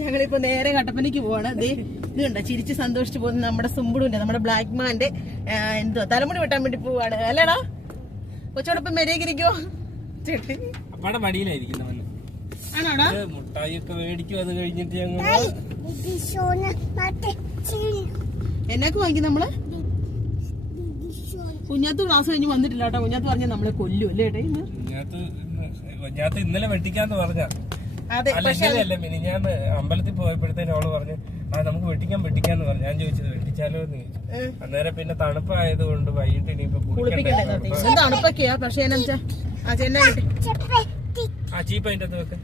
ഞങ്ങളിപ്പോ നേരെ കട്ടപ്പനയ്ക്ക് പോവാണ്. ഇത് കണ്ട ചിരിച്ച് സന്തോഷിച്ച് പോകുന്ന നമ്മുടെ സുമ്പുടുവിന്റെ, നമ്മുടെ ബ്ലാക്ക് മാന്റെ എന്തോ തലമുടി വെട്ടാൻ വേണ്ടി പോവാണ്. അല്ലേടാ കൊച്ചോടൊപ്പം മെരേക്കിരിക്കോ? ചേട്ടി ആണോടാ? മുട്ടായിയൊക്കെ മേടിക്കും. അത് കഴിഞ്ഞിട്ട് എന്നൊക്കെ വാങ്ങിക്കും നമ്മള്. കുഞ്ഞാത്ത് ക്ലാസ് കഴിഞ്ഞ് വന്നിട്ടില്ല കേട്ടോ. കുഞ്ഞാത്ത് പറഞ്ഞ നമ്മളെ കൊല്ലും അല്ലേ ഏട്ടാ? കുഞ്ഞാത്ത് ഇന്നലെ വെട്ടിക്കാന്ന് പറഞ്ഞ. അല്ല ഞാൻ അമ്പലത്തിൽ പോയപ്പോഴത്തേനും അവള് പറഞ്ഞു നമുക്ക് വെട്ടിക്കാന്ന് പറഞ്ഞു. ഞാൻ ചോദിച്ചത് വെട്ടിച്ചാലോ എന്ന് ചോദിച്ചു. അന്നേരം പിന്നെ തണുപ്പായതുകൊണ്ട് വൈകിട്ട് ഇനിയിപ്പോ തണുപ്പൊക്കെയാ. പക്ഷെ ചീപ്പ് അതിന്റെ അത് വെക്ക.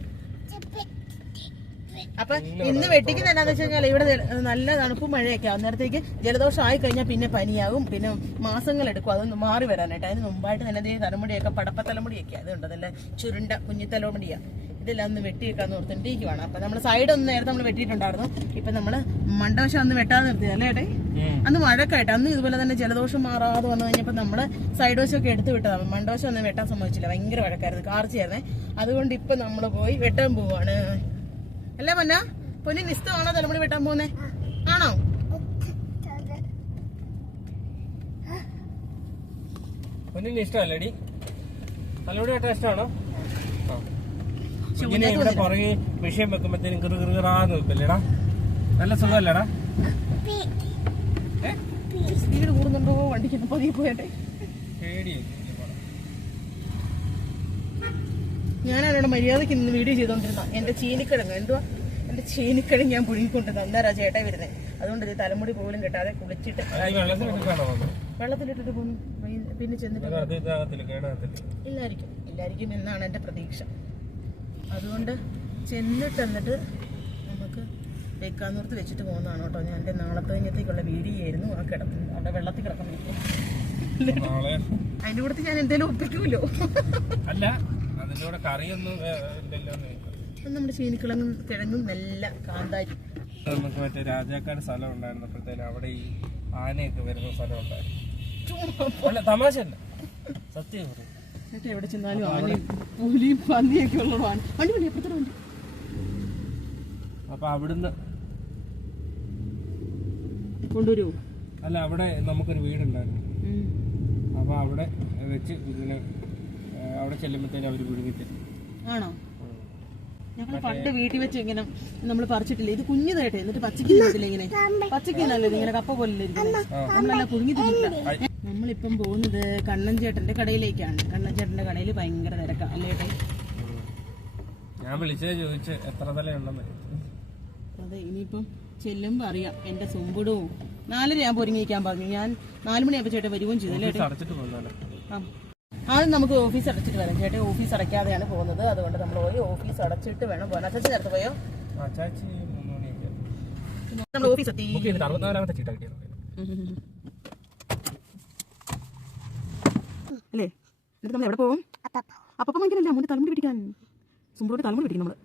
അപ്പൊ ഇന്ന് വെട്ടിക്കുന്ന എന്നാന്ന് വെച്ച് കഴിഞ്ഞാൽ ഇവിടെ നല്ല തണുപ്പും മഴയൊക്കെ അന്നേരത്തേക്ക് ജലദോഷം ആയി കഴിഞ്ഞാൽ പിന്നെ പനിയാകും. പിന്നെ മാസങ്ങൾ എടുക്കും അതൊന്ന് മാറി വരാനായിട്ട്. അതിന് മുമ്പായിട്ട് തന്നെ തലമുടിയൊക്കെ പടപ്പ തലമുടിയൊക്കെ അതുകൊണ്ട് നല്ല ചുരുണ്ട കുഞ്ഞിത്തലമുടിയാ. ഇതെല്ലാം ഒന്ന് വെട്ടിയേക്കാന്ന് ഓർത്തിരിക്കുവാണ്. അപ്പൊ നമ്മള് സൈഡ് ഒന്ന് നേരത്തെ നമ്മൾ വെട്ടിയിട്ടുണ്ടായിരുന്നു. ഇപ്പൊ നമ്മള് മണ്ടവശം ഒന്ന് വെട്ടാതെ നിർത്തിയല്ലേ ഏട്ടേ? അന്ന് മഴക്കായിട്ട് അന്ന് ഇതുപോലെ തന്നെ ജലദോഷം മാറാതെ വന്നു കഴിഞ്ഞപ്പോ നമ്മള് സൈഡ് വശമൊക്കെ എടുത്ത് വിട്ടതാണ്. മണ്ടവശം ഒന്നും വെട്ടാൻ സംഭവിച്ചില്ല. ഭയങ്കര മഴക്കായിരുന്നു, കാർച്ചയായിരുന്നേ. അതുകൊണ്ട് ഇപ്പൊ നമ്മള് പോയി വെട്ടാൻ പോവാണ്. അല്ലേ പൊന്ന? പൊന്നിന് ഇഷ്ടമാണോ തലമുടി വെട്ടാൻ പോകുന്നേ? ആണോ? പൊന്നിന് ഇഷ്ടമല്ലേടി തലമുടി വെട്ടാൻ? ഇഷ്ടമാണോ? ഇവിടെ പുറകെ വിഷയം വെക്കുമ്പോഴത്തേനും കൃറാന്ന് വെക്കല്ലേടാ? നല്ല സുഖമല്ലേടാ? സ്പീഡ് കൂടുന്നുണ്ടോ വണ്ടിക്ക്? പതിയെ പോയട്ടെ. ഞാനവിടെ മര്യാദക്ക് ഇന്ന് വീഡിയോ ചെയ്തോണ്ടിരുന്ന എന്റെ ചീനിക്കിഴങ്ങ് എന്തുവാ എന്റെ ചീനിക്കിഴങ്ങ് ഞാൻ പുഴുങ്ങിക്കൊണ്ടിരുന്ന. അന്നേരം ചേട്ടാ വരുന്നേ. അതുകൊണ്ട് തലമുടി പോലും കിട്ടാതെ കുളിച്ചിട്ട് വെള്ളത്തിലിട്ടിട്ട് പോന്നു. പിന്നെ ചെന്നിട്ട് ഇല്ലായിരിക്കും എന്നാണ് എന്റെ പ്രതീക്ഷ. അതുകൊണ്ട് ചെന്നിട്ട് എന്നിട്ട് നമുക്ക് വെക്കാന്നോർത്ത് വെച്ചിട്ട് പോകുന്നതാണ് കേട്ടോ. ഞാൻ എന്റെ നാളത്തെ കഴിഞ്ഞത്തേക്കുള്ള വീഡിയോ ആയിരുന്നു. ആ കിടക്കുന്നു അവിടെ വെള്ളത്തിൽ കിടക്കുന്നിരിക്കും. അതിന്റെ കൂടെ ഞാൻ എന്തേലും ഒപ്പിക്കൂലോ. അല്ല അതിന്റെ കറിയൊന്നും നമ്മുടെ കിഴങ്ങും നല്ല കാന്താരി. നമുക്ക് മറ്റേ രാജാക്കാട് സ്ഥലം ഉണ്ടായിരുന്നപ്പോഴത്തേനും അവിടെ ഈ ആനയൊക്കെ വരുന്ന സ്ഥലം ഉണ്ടായിരുന്നു. തമാശല്ല, സത്യം. എവിടെ ചെന്നാലും ആനയും പുലിയും പന്നിയൊക്കെ ഉള്ളതാണ്. വണ്ടി എപ്പോഴത്തെ വണ്ടി. അപ്പൊ അവിടുന്ന് കൊണ്ടുവരുമോ? അല്ല അവിടെ നമുക്കൊരു വീടുണ്ടായിരുന്നു. അപ്പൊ അവിടെ വെച്ച് ഇങ്ങനെ അവിടെ ചെല്ലുമ്പോഴത്തേനും അവര് വിഴുങ്ങിത്തരും. ആണോ? ഞങ്ങൾ പണ്ട് വീട്ടിൽ വെച്ച് ഇങ്ങനെ നമ്മൾ പറിച്ചിട്ടില്ലേ? ഇത് കുഞ്ഞതായിട്ടേ. എന്നിട്ട് പച്ചക്ക് തിന്നിട്ടില്ല. ഇങ്ങനെ പച്ചക്ക് നല്ലത് ഇങ്ങനെ കപ്പ പോലെ നമ്മളല്ല പുഴുങ്ങി തിന്നിട്ടില്ല. നമ്മളിപ്പം പോകുന്നത് കണ്ണൻ ചേട്ടന്റെ കടയിലേക്കാണ്. കണ്ണൻ ചേട്ടന്റെ കടയിൽ ഭയങ്കര തിരക്കാണ് അല്ലേ ഏട്ടേ? ഞാൻ വിളിച്ചത് ചോദിച്ചു എത്ര തലയുണ്ടെന്ന്. അതെ, ഇനിയിപ്പം ചെല്ലുമ്പോ അറിയാം. എന്റെ സുമ്പുടവും 4:30 ആകുമ്പോൾ ഒരുങ്ങിക്കാൻ പറഞ്ഞു. ഞാൻ 4 മണിയാകുമ്പോൾ ചേട്ടൻ വരുകയും ചെയ്തു അല്ലേ? ആദ്യം നമുക്ക് ഓഫീസ് അടച്ചിട്ട് വരാം. ചേട്ടൻ ഓഫീസ് അടയ്ക്കാതെയാണ് പോകുന്നത്. അതുകൊണ്ട് നമ്മൾ പോയി ഓഫീസ് അടച്ചിട്ട് വേണം പോകാൻ. അച്ചാച്ചി നേരത്തെ പോയോ? നമ്മൾ ഓഫീസ് എത്തി. അല്ലേ? എന്നിട്ട് നമ്മൾ എവിടെ പോകും? അപ്പം വാങ്ങിക്കാനല്ല, മുന്നേ തലമുടി പിടിക്കാൻ. സുമ്പുറോട് തലമുടി പിടിക്കും നമ്മള്.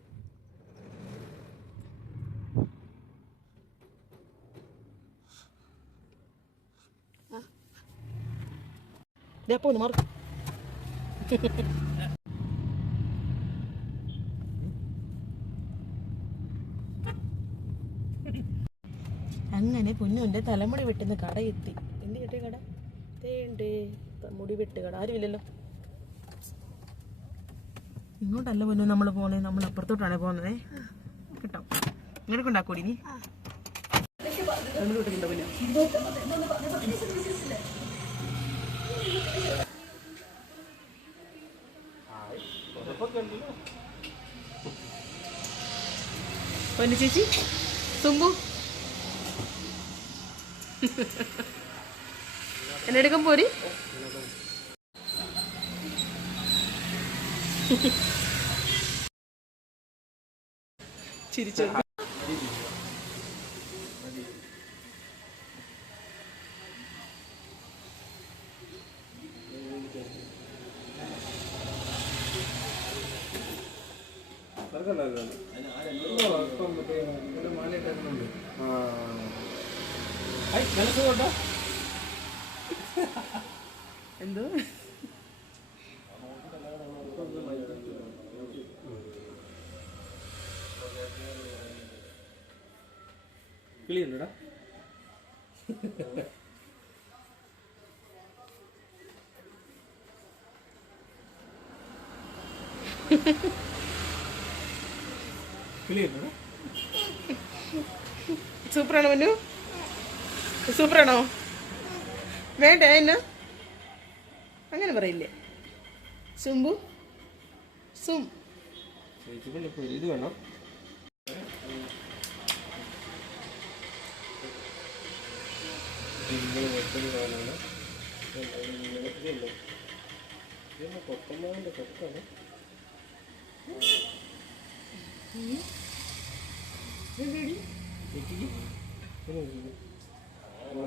അപ്പൊ ഒന്ന് മാറി. അങ്ങനെ പൊന്നുന്റെ തലമുടി വെട്ടുന്ന കട എത്തി. എന്ത് കിട്ടിയ കട? തേണ്ടേ മുടി വെട്ട് കട. ആരുമില്ലല്ലോ. ഇങ്ങോട്ടല്ല പൊന്നു നമ്മൾ പോണേ. നമ്മൾ അപ്പുറത്തോട്ടാണ് പോകുന്നത് കേട്ടോ. ഇങ്ങോട്ട് ഉണ്ടാക്കൂടി നീ. പൊന്നു ചേച്ചി, സുമ്പു എന്നെടുക്കാൻ പോരി. ചിരിച്ചു. എന്തോ കിളിയുണ്ടോടാ? കിളിയുണ്ടോടാ? സൂപ്പറാണോ മന്നു? സൂപ്പറാണോ? വേണ്ടേ എന്നെ അങ്ങനെ പറയില്ലേ? സുംബു സും ഇത് വേണം. കൊത്തമ്മാവിന്റെ കൊത്താണ്.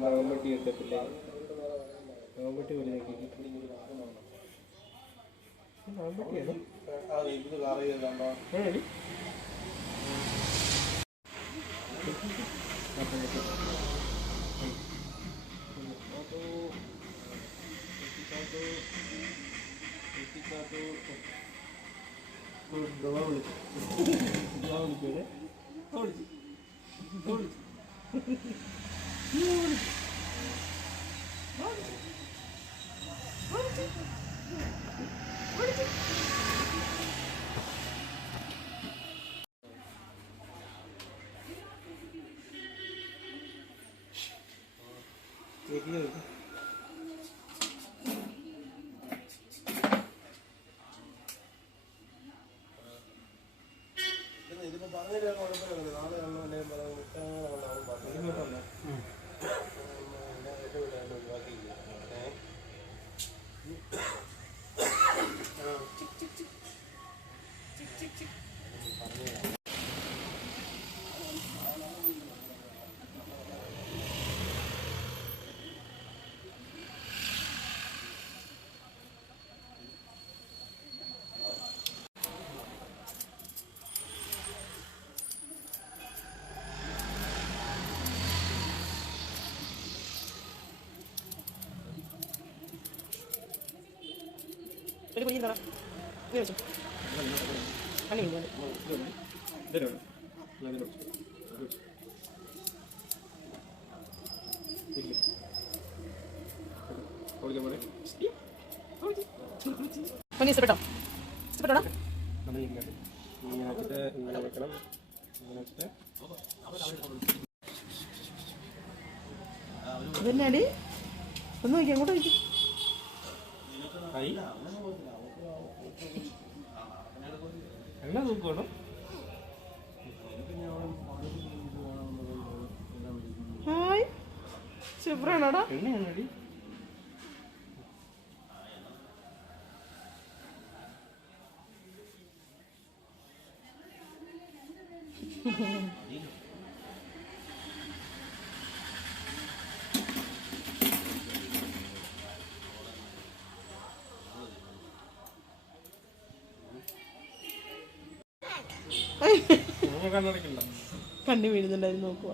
നാവമ്പട്ടി എടുത്തിട്ടില്ല. നാവമ്പട്ടി പോലെ നാവമ്പട്ടിയാണോ? ഇതിപ്പോ പറഞ്ഞിട്ട് കുഴപ്പമില്ല. നാളെ ഇഷ്ടപ്പെട്ടോ? ഇഷ്ടപ്പെട്ടോടാ? ഇതെന്നാടി? ഒന്ന് നോക്കി അങ്ങോട്ട് നോക്കി. എണ്ണ നോക്കണം. ഹായ്, സൂപ്പറാണോടാ? എണ്ണയാണടി. കണ്ണി വീഴുന്നുണ്ടായിരുന്നു, നോക്കുക.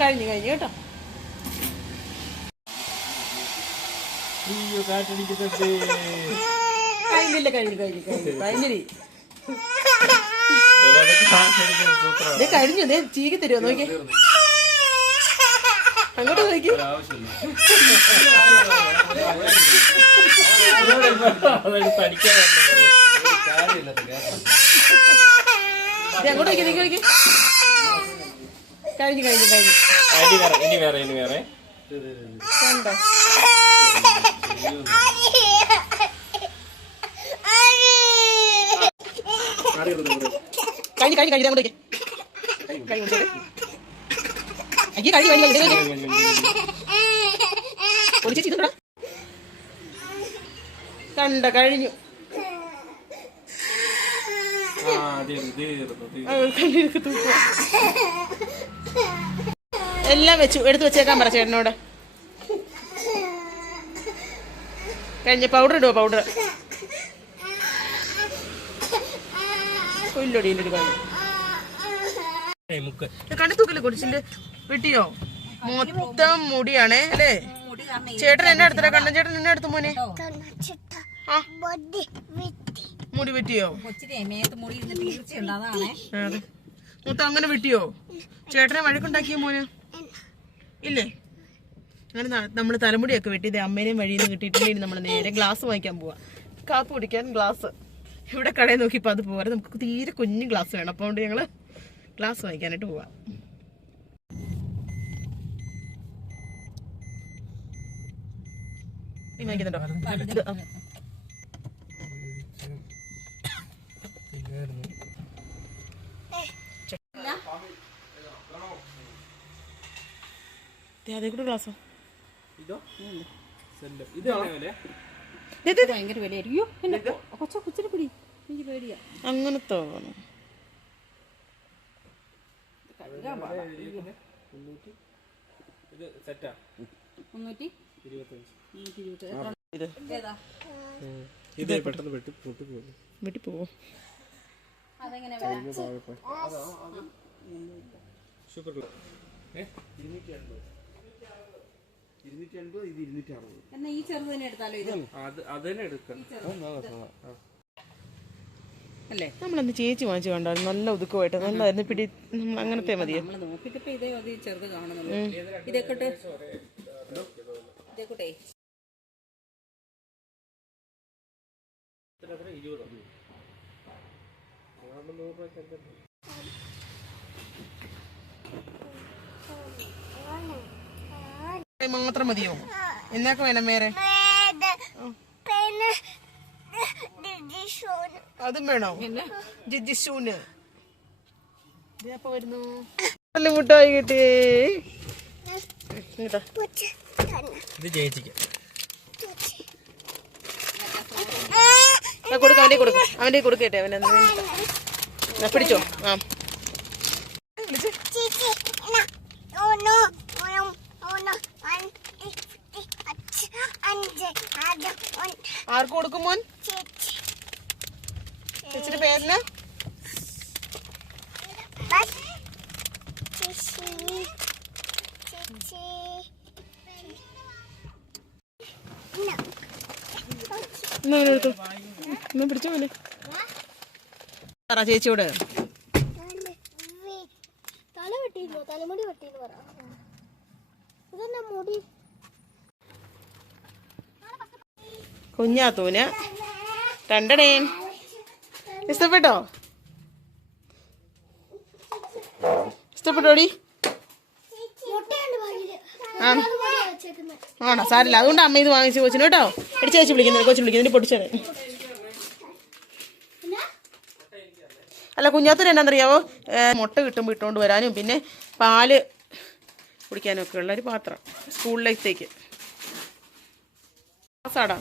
കഴിഞ്ഞു കേട്ടോ. കഴിഞ്ഞില്ല, കഴിഞ്ഞിരി. കഴിഞ്ഞു. ചീകി തരുമോ നോക്കി? അങ്ങോട്ട് നോക്കി. അങ്ങോട്ട് നോക്കി, നീക്കി നോക്കി. കഴിഞ്ഞു. ഇനി വേറെ കണ്ടോ? കഴിഞ്ഞു അങ്ങോട്ടേക്ക്. കണ്ട കഴിഞ്ഞു. എല്ലാം വെച്ചു എടുത്ത് വെച്ചേക്കാൻ പറ ചേട്ടനോട്. കഴിഞ്ഞ പൗഡർ ഇടുവോ? പൗഡർ കണ്ണത്തൂക്കല്ലേ കുടിച്ചിട്ട് വെട്ടിയോ? മൊത്തം മുടിയാണേ അല്ലേ? ചേട്ടൻ എന്നെ എടുത്തോ? കണ്ണൻ ചേട്ടൻ എന്നെ എടുത്തു മോനെ. മുടി വെട്ടിയോ? മൊത്തം അങ്ങനെ വെട്ടിയോ? ചേട്ടനെ വഴക്കുണ്ടാക്കിയ മോന് ഇല്ലേ? അങ്ങനെ നമ്മള് തലമുടിയൊക്കെ വെട്ടിയത് അമ്മേനെയും വഴിയിൽ നിന്ന് കിട്ടിയിട്ടില്ലെങ്കിൽ നമ്മൾ നേരെ ഗ്ലാസ് വാങ്ങിക്കാൻ പോവാ. കാപ്പ് കുടിക്കാൻ ഗ്ലാസ് ഇവിടെ കടയിൽ നോക്കിയപ്പോൾ അത് പോരാ, നമുക്ക് തീരെ കുഞ്ഞു ഗ്ലാസ് വേണം. അപ്പോൾ അതുകൊണ്ട് ഞങ്ങള് ഗ്ലാസ് വാങ്ങിക്കാനായിട്ട് പോവാ. അതേ കൂടെ ഗ്ലാസോ? ഭയങ്കര വിലയായിരിക്കും. കൊച്ചിരി പിടി, എനിക്ക് പേടിയാ. അങ്ങനത്തെ വെട്ടിപ്പോവോ? എന്നാ ഈ ചെറുത് തന്നെ എടുത്താലോ? ഇത് അല്ലേ? നമ്മളന്ന് ചേച്ചി വാങ്ങിച്ചു കണ്ടായിരുന്നു, നല്ല ഒതുക്കമായിട്ട് നല്ലതായിരുന്നു. പിടി അങ്ങനത്തെ മതിയോ? നമ്മള് നോക്കിട്ടപ്പോ ഇതേ അത് ചെറുത് കാണുന്നുള്ളൂ. ഇതേക്കോട്ടെ ഇതേക്കോട്ടെ. മാത്രം മതിയോ? എന്നൊക്കെ വേണം വേറെ? അതും വേണോ? ജിജിഷൂന് അപ്പൊ വരുന്നു. നല്ല മുട്ടായി കിട്ടിയേ. കൊടുക്ക, അവന്റെ കൊടുക്കും, അവന്റെ കൊടുക്കട്ടെ. അവനെ പിടിച്ചോ. ആ ആർക്ക് കൊടുക്കും മോൻ? ചേച്ചിയുടെ പേരിന് പിടിച്ചോ മോനെ. പറ ചേച്ചിയോട്. കുഞ്ഞാത്തൂന് രണ്ടടേ ഇഷ്ടപ്പെട്ടോ? ഇഷ്ടപ്പെട്ടോടി? ആണോ? സാരില്ല, അതുകൊണ്ട് അമ്മ ഇത് വാങ്ങിച്ചു കൊച്ചിന് കേട്ടോ. അടിച്ചു ചേച്ചി വിളിക്കുന്നത്, കൊച്ചു വിളിക്കുന്നത് പൊട്ടിച്ചത്. അല്ല, കുഞ്ഞാത്തൂന് എന്നാന്നറിയാവോ? മുട്ട കിട്ടുമ്പോൾ ഇട്ടുകൊണ്ട് വരാനും പിന്നെ പാല് കുടിക്കാനും ഒക്കെ ഉള്ളൊരു പാത്രം സ്കൂളിലേത്തേക്ക്. സാടാ